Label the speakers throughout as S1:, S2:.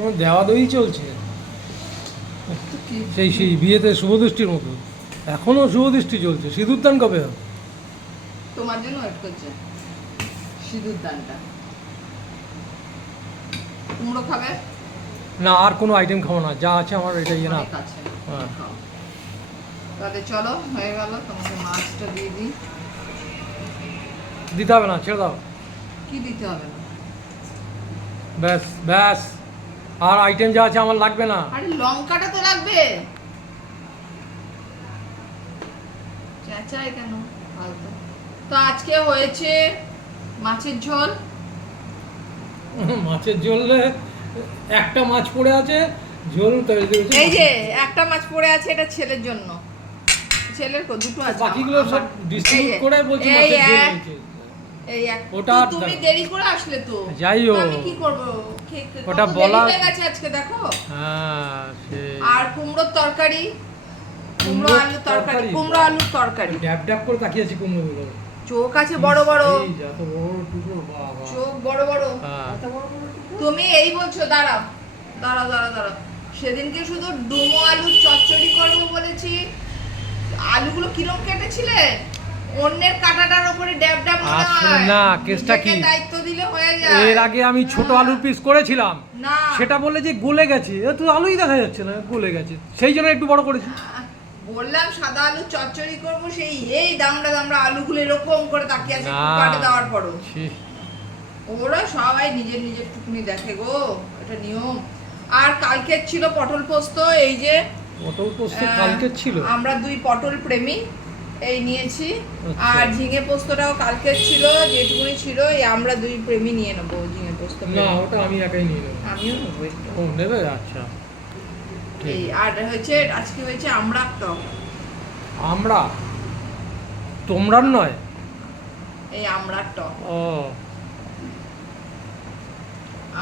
S1: এখনও দেওয়া দই চলছে। সেই সেই বিয়েতে শুভদৃষ্টির মতো। এখনও শুভদৃষ্টি চলছে। সিঁদুর দান কবে হবে?
S2: তোমার জন্য ওয়েট করছে। সিঁদুর দানটা। কুমড়ো খাবে?
S1: না আর কোনো আইটেম খাব না। যা আছে আমার এটাই না। হ্যাঁ।
S2: তাহলে চলো হয়ে গেল। তোমাকে মাছটা দিয়ে দিই।
S1: দিতে হবে না ছেড়ে দাও।
S2: কি দিতে হবে না?
S1: ব্যাস ব্যাস। আর আইটেম যা আছে আমার লাগবে না।
S2: আরে লঙ্কাটা তো লাগবে। চেঁচায় কেন? ফালতু। তো আজকে হয়েছে মাছের ঝোল।
S1: মাছের ঝোলে একটা মাছ পড়ে আছে ঝোল
S2: এই যে একটা মাছ পড়ে আছে এটা ছেলের জন্য। ছেলের কো দুটো আছে।
S1: বাকিগুলো সব ডিস্ট্রিবিউট করে বলছি মাছের ঝোল।
S2: এই
S1: ওটা
S2: তুমি দেরি করে আসলে তো।
S1: যাই হোক।
S2: আমি কি করব?
S1: ওটা বলা-
S2: হয়ে গেছে আজকে দেখো?
S1: হ্যাঁ সে
S2: আর কুমড়োর তরকারি? কুমড়ো আলুর তরকারি? কুমড়ো আলুর তরকারি।
S1: ড্যাব ড্যাব করে তাকিয়ে আছি কুমড়োগুলো।
S2: চোখ আছে বড় বড়।
S1: এই যে এত বড় টুকরো বাবা।
S2: চোখ বড় বড়।
S1: হ্যাঁ।
S2: এত বড় বড় তুমি এই বলছো দাঁড়াও। দাঁড়াও দাঁড়াও দাঁড়াও। সেদিনকে শুধু ডুমো আলুর চচ্চড়ি করব বলেছি। আলুগুলো কিরম কেটেছিলে? অন্যের কাটাটার উপরে ড্যাব ড্যাব
S1: আসলে না, কেসটা কি?
S2: দায়িত্ব দিলে হয়ে যায়।
S1: এর আগে আমি ছোট। আলুর পিস করেছিলাম।
S2: না।
S1: সেটা বললে যে গলে গেছে। এ তো আলুই দেখা যাচ্ছে না গলে গেছে। সেই জন্য একটু বড় করেছি।
S2: বললাম সাদা আলু চচ্চড়ি করব সেই এই দামড়া দামড়া আলুগুলো এরকম করে তাকিয়ে আছে। কুকারে দেওয়ার পরও। ওরা সবাই নিজের নিজের টুকনি দেখে গো এটা নিয়ম। আর কালকে ছিল পটল পোস্ত এই যে
S1: পটল পোস্ত কালকে ছিল?
S2: আমরা দুই পটল প্রেমী। এই নিয়েছি।
S1: আচ্ছা।
S2: আর ঝিঙে পোস্তটাও কালকে ছিল যেটুকুনি ছিল এই আমরা দুই প্রেমী নিয়ে নেব ঝিঙে পোস্ত
S1: না ওটা আমি একাই নিয়ে নেব।
S2: আমিও নেব
S1: ও নেবে? আচ্ছা।
S2: এই আর হয়েছে আজকে হয়েছে আমরা টক।
S1: আমরা তোমরার নয়?
S2: এই আমরা টক।
S1: ও।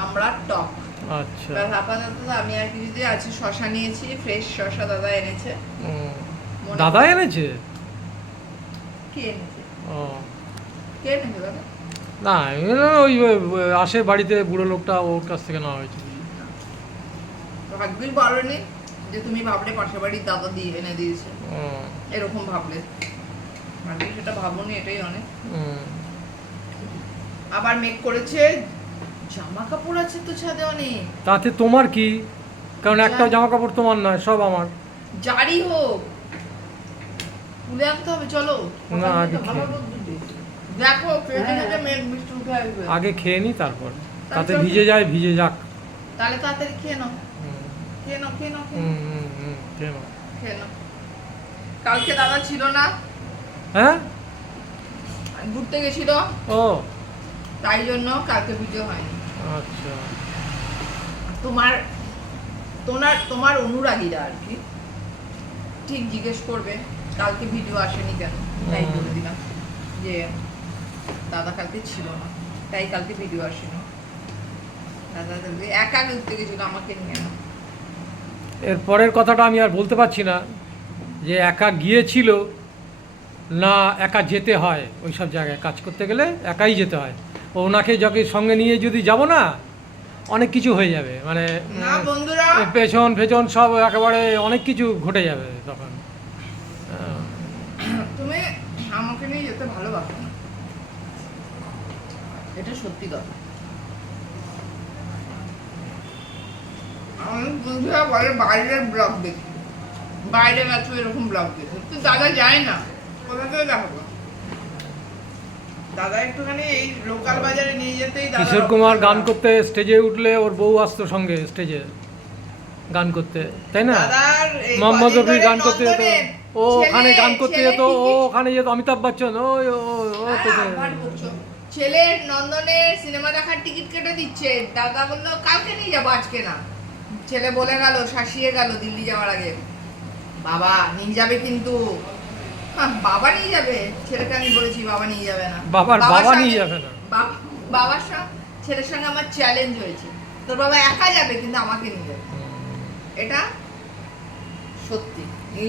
S2: আমরা টক।
S1: আচ্ছা।
S2: আপাতত আমি আর কিছু দিয়ে আছে শশা নিয়েছি ফ্রেশ শশা দাদা এনেছে।
S1: দাদা এনেছে? ও। না ওই আসে বাড়িতে বুড়ো লোকটা ওর কাছ থেকে নেওয়া হয়েছে।
S2: ভাগ্যই যে তুমি ভাবলে পাশের বাড়ির দাদা দিয়ে এনে দিয়েছে। এরকম ভাবলে। সেটা ভাবনি এটাই অনেক।
S1: হুম।
S2: আবার মেঘ করেছে জামা কাপড় আছে তো ছাদে অনেক।
S1: তাতে তোমার কি? কারণ একটা জামা কাপড় তোমার নয় সব আমার।
S2: জারি হোক তুলে আনতে হবে চলো।
S1: না, আগে খেয়ে-
S2: দেখো ফেটে ফেটে মেঘ বৃষ্টি উঠে আসবে।
S1: আগে খেয়ে নি তারপর। তাতে ভিজে যায় ভিজে যাক।
S2: তাহলে তাড়াতাড়ি খেয়ে নাও। খেয়ে নাও খেয়ে নাও খেয়ে
S1: হুম,
S2: নাও,
S1: হুম, হুম, খেয়ে নাও।
S2: খেয়ে নাও। কালকে দাদা ছিল না।
S1: হ্যাঁ?
S2: ঘুরতে গেছিল।
S1: ও।
S2: তাই জন্য কালকে ভিডিও হয়নি।
S1: আচ্ছা।
S2: তোমার তোমার তোমার অনুরাগীরা আর কি ঠিক জিজ্ঞেস করবে। কালকে ভিডিও আসেনি কেন? তাই বলে দিলাম যে দাদা কালকে ছিল না তাই কালকে ভিডিও আসেনি। দাদা কালকে একা ঘুরতে গেছিল আমাকে নিয়ে না।
S1: এর পরের কথাটা আমি আর বলতে পারছি না যে একা গিয়েছিল না একা যেতে হয় ওই সব জায়গায় কাজ করতে গেলে একাই যেতে হয়। ও ওনাকে যখন সঙ্গে নিয়ে যদি যাব না অনেক কিছু হয়ে যাবে মানে পেছন পেছন সব একেবারে অনেক কিছু ঘটে যাবে তখন আহ,
S2: তুমি আমাকে নিয়ে যেতে ভালোবাসো না এটা সত্যি কথা। অনেক বন্ধুরা বলে বাইরের ব্লগ দেখি। বাইরে গেছো এরকম ব্লগ দেখি। তো দাদা যায় না। কোথা থেকে দেখাবো? দাদা একটুখানি এই লোকাল বাজারে নিয়ে যেতেই
S1: কিশোর কুমার গান করতে স্টেজে উঠলে ওর বউ আসতো সঙ্গে স্টেজে গান করতে তাই না? মোহাম্মদ রফি গান করতে যেত। ও ওখানে গান করতে যেত ও ওখানে যেত। অমিতাভ বচ্চন ও ও ও
S2: ছেলের নন্দনের সিনেমা দেখার টিকিট কেটে দিচ্ছে। দাদা বলল কালকে নিয়ে যাব আজকে না। ছেলে বলে গেল শাসিয়ে গেল দিল্লি যাওয়ার আগে। বাবা নিয়ে যাবে কিন্তু। বাবা নিয়ে যাবে? ছেলেকে আমি বলেছি বাবা নিয়ে যাবে না।
S1: বাবার বাবা নিয়ে যাবে না।
S2: বাবা- বাবার সঙ্গে ছেলের সঙ্গে আমার চ্যালেঞ্জ হয়েছে। তোর বাবা একা যাবে কিন্তু আমাকে নিয়ে যাবে। এটা সত্যি।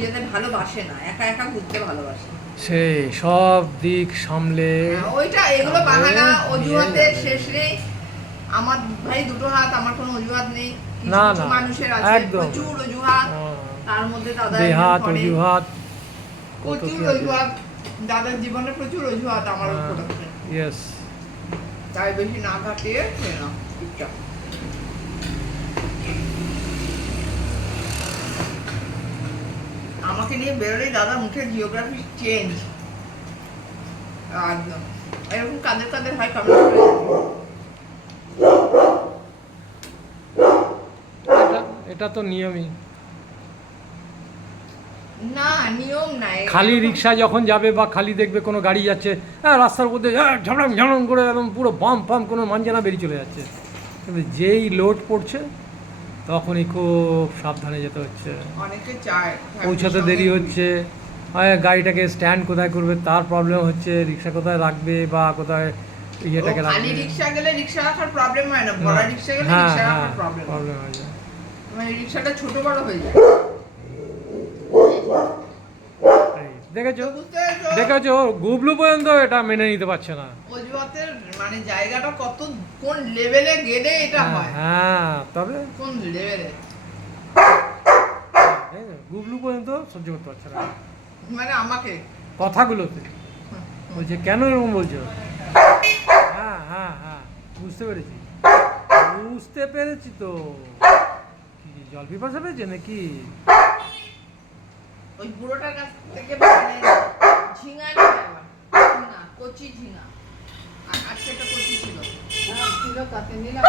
S2: যেতে ভালোবাসে না একা একা ঘুরতে ভালোবাসে।
S1: সেই সব দিক সামলে
S2: হ্যাঁ, ওইটা এগুলো বাহানা অজুহাতে শেষ নেই। আমার ভাই দুটো হাত আমার কোনো অজুহাত নেই।
S1: না, না,
S2: মানুষের আছে প্রচুর অজুহাত
S1: হ্যাঁ।
S2: তার মধ্যে দাদা
S1: দেহাত অজুহাত
S2: প্রচুর অজুহাত দাদার জীবনে প্রচুর অজুহাত আমার উপর আছে।
S1: ইয়েস
S2: তাই বেশি না নাও চুপচাপ আমাকে নিয়ে বেরোলেই দাদা মুখের জিওগ্রাফি চেঞ্জ একদম। এরকম কাদের কাদের হয় কমেন্ট
S1: এটা এটা তো নিয়মই।
S2: না নিয়ম নাই।
S1: খালি রিক্সা যখন যাবে বা খালি দেখবে কোনো গাড়ি যাচ্ছে হ্যাঁ রাস্তার মধ্যে হ্যাঁ ঝড়ম ঝড়ম করে একদম পুরো বাম ফাম কোনো মাঞ্জানা বেরিয়ে চলে যাচ্ছে। যেই লোড পড়ছে তখনই খুব সাবধানে যেতে হচ্ছে।
S2: অনেকে চায়
S1: পৌঁছাতে দেরি হচ্ছে। গাড়িটাকে স্ট্যান্ড কোথায় করবে তার প্রবলেম হচ্ছে রিক্সা কোথায় রাখবে বা কোথায় ইয়েটাকে
S2: খালি
S1: রাখবে।
S2: রিক্সা গেলে রিক্সা রাখার প্রবলেম হয় না বড় রিক্সা গেলে
S1: হ্যাঁ
S2: রিক্সা
S1: হ্যাঁ
S2: রাখার প্রবলেম
S1: প্রবলেম হয়ে। যায়।
S2: মানে রিক্সাটা ছোট বড় হয়ে যায়।
S1: দেখেছ? দেখেছ? গুবলু পর্যন্ত এটা মেনে নিতে পারছে না।
S2: অজুহাতের মানে জায়গাটা কত কোন লেভেলে গেলে এটা
S1: হ্যাঁ,
S2: হয়?
S1: হ্যাঁ তবে
S2: কোন লেভেলে
S1: গুবলু পর্যন্ত সহ্য করতে পারছে না।
S2: মানে আমাকে?
S1: কথাগুলোতে। বলছে কেন এরকম বলছো? হ্যাঁ হ্যাঁ হ্যাঁ বুঝতে পেরেছি। বুঝতে পেরেছি তো। কি জল পিপাসা পেয়েছে নাকি?
S2: ওই বুড়োটার কাছ থেকে ঝিঙা নিয়ে কচি ঝিঙা। আর আজকে একটা কচি ছিল।
S3: হ্যাঁ, ছিল তাতে নিলাম।